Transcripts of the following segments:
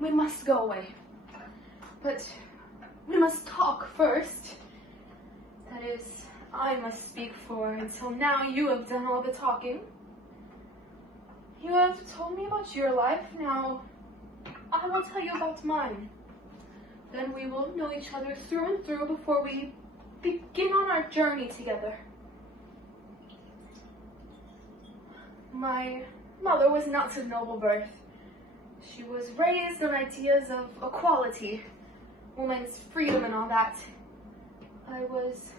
we must go away. But we must talk first. That is, I must speak, for until now you have done all the talking. You have told me about your life, now I will tell you about mine. Then we will know each other through and through before we begin on our journey together. My mother was not of noble birth. She was raised on ideas of equality, woman's freedom and all that. I was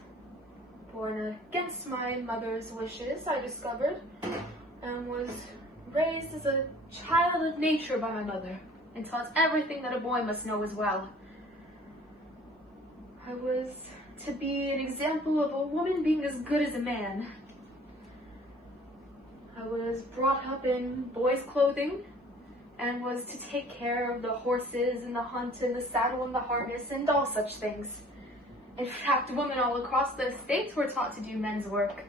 born against my mother's wishes, I discovered, and was raised as a child of nature by my mother, and taught everything that a boy must know as well. I was to be an example of a woman being as good as a man. I was brought up in boys' clothing, and was to take care of the horses and the hunt and the saddle and the harness and all such things. In fact, women all across the states were taught to do men's work,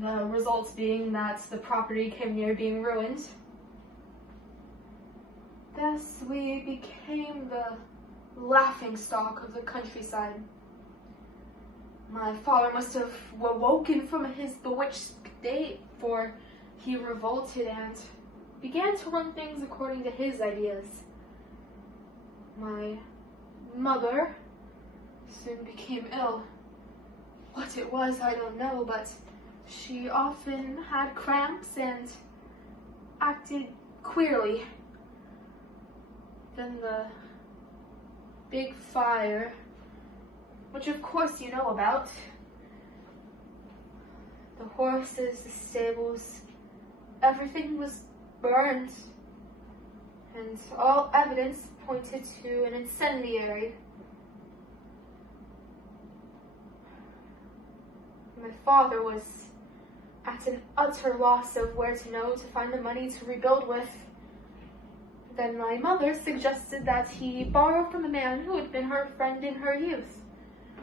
the results being that the property came near being ruined. Thus, we became the laughingstock of the countryside. My father must have awoken from his bewitched state, for he revolted and began to run things according to his ideas. My mother soon became ill. What it was, I don't know, but she often had cramps and acted queerly. Then the big fire, which of course you know about. The horses, the stables, everything was burned, and all evidence pointed to an incendiary. My father was at an utter loss of where to find the money to rebuild with. Then my mother suggested that he borrow from a man who had been her friend in her youth,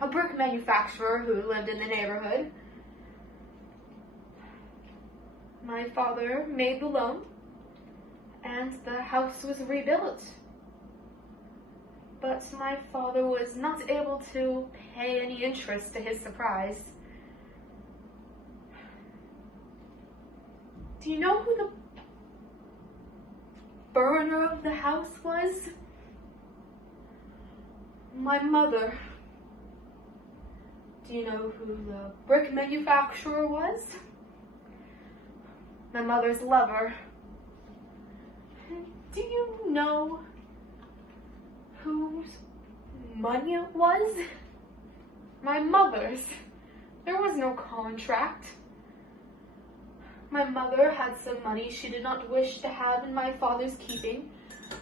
a brick manufacturer who lived in the neighborhood. My father made the loan, and the house was rebuilt. But my father was not able to pay any interest, to his surprise. Do you know who the burner of the house was? My mother. Do you know who the brick manufacturer was? My mother's lover. Do you know whose money it was? My mother's. There was no contract. My mother had some money she did not wish to have in my father's keeping,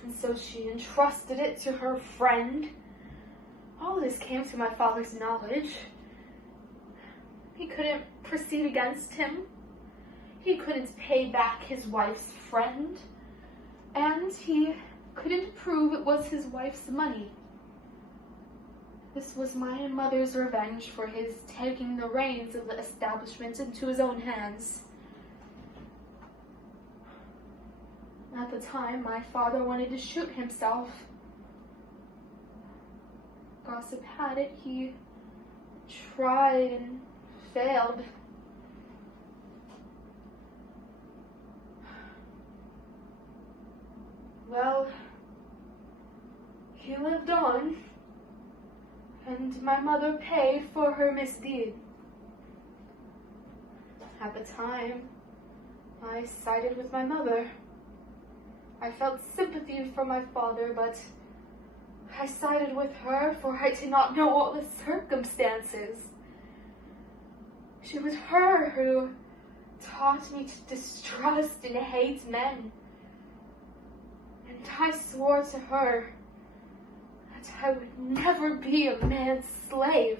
and so she entrusted it to her friend. All this came to my father's knowledge. He couldn't proceed against him. He couldn't pay back his wife's friend, and he couldn't prove it was his wife's money. This was my mother's revenge for his taking the reins of the establishment into his own hands. At the time, my father wanted to shoot himself. Gossip had it he tried and failed. Well, he lived on, and my mother paid for her misdeed. At the time, I sided with my mother. I felt sympathy for my father, but I sided with her, for I did not know all the circumstances. She was her who taught me to distrust and hate men. And I swore to her that I would never be a man's slave.